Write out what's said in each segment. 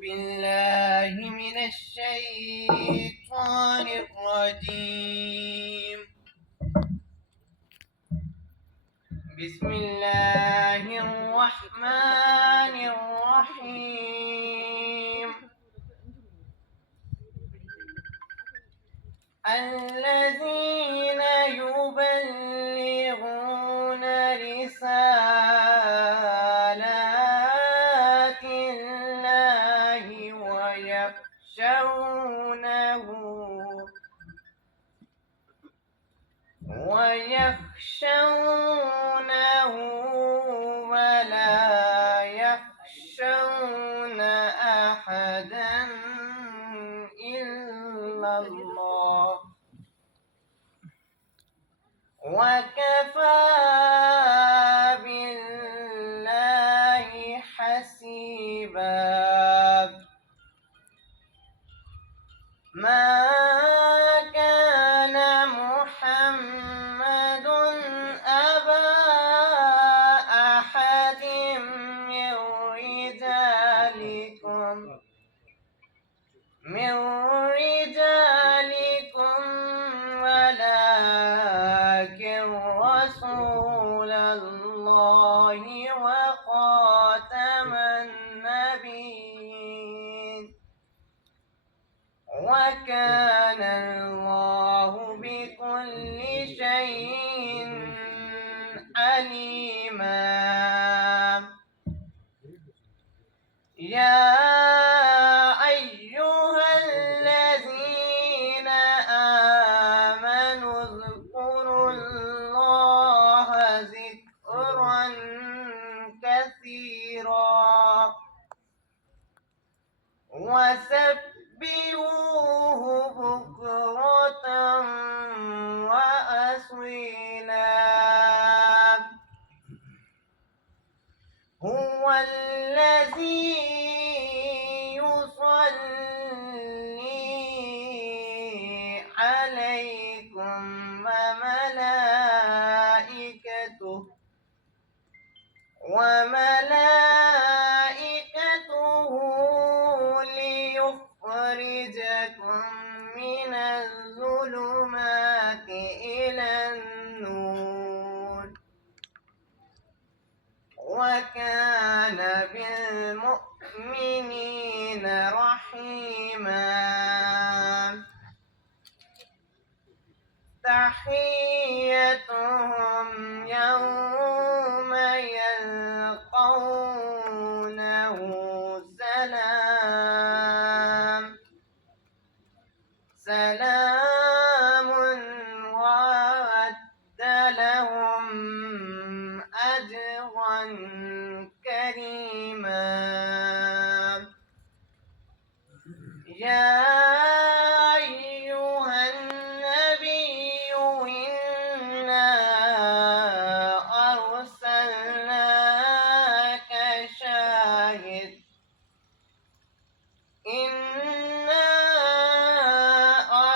بالله من الشيطان الرجيم. بسم الله الرحمن الرحيم. الذين يبلغون رسالات الله ويخشونه ولا يخشون أحدا إلا الله وكفى بالله حسيبا. ما كان محمد أبا أحد من رجالكم ولكن رسول الله وخاتم النبيين وكان الله بكل شيء عليما. يا أيها الذين آمنوا اذكروا الله ذكرا كثيرا وسبحوه بكرة وأصيلا. هو الذي يصلي عليكم وملائكته ليخرجكم من الظلمات إلى النور وكان بالمؤمنين رحيما. تحيتهم يوم يلقونه سلام وأعد لهم أجرا كريما. يا أيها النبي إنا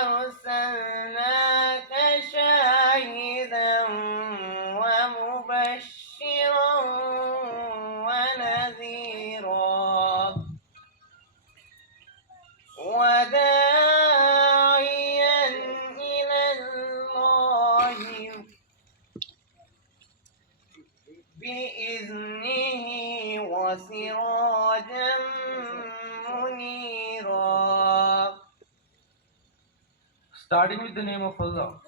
أرسلناك شاهدا ومبشرا ونذيرا وداعيا إلى الله بإذنه وسراجا منيرا. Starting with the name of Allah,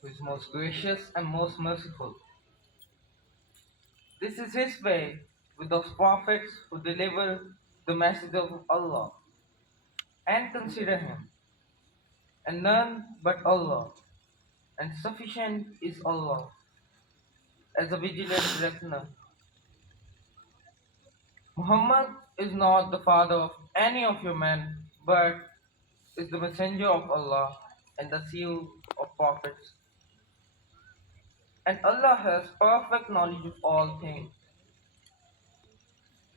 who is most gracious and most merciful. This is His way with those prophets who deliver the message of Allah and consider Him, and none but Allah, and sufficient is Allah as a vigilant reckoner. Muhammad is not the father of any of your men, but is the messenger of Allah and the seal of prophets. And Allah has perfect knowledge of all things.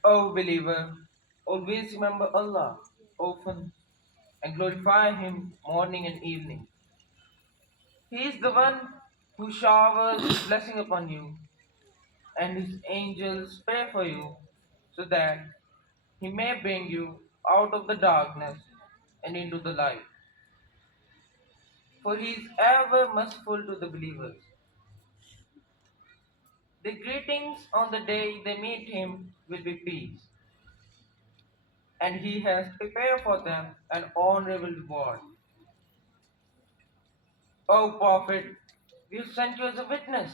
O believer, always remember Allah often and glorify Him morning and evening. He is the one who showers His blessing upon you, and His angels pray for you, so that He may bring you out of the darkness and into the light. For he is ever merciful to the believers. The greetings on the day they meet him will be peace, and he has prepared for them an honorable reward. O Prophet, we have sent you as a witness,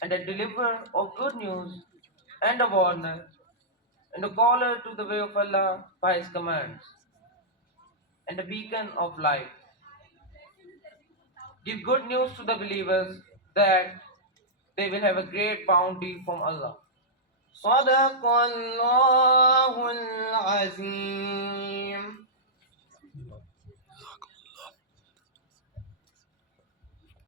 and a deliverer of good news, and a warner, and a caller to the way of Allah by his commands, and a beacon of light. Give good news to the believers that they will have a great bounty from Allah. صدق الله العظيم.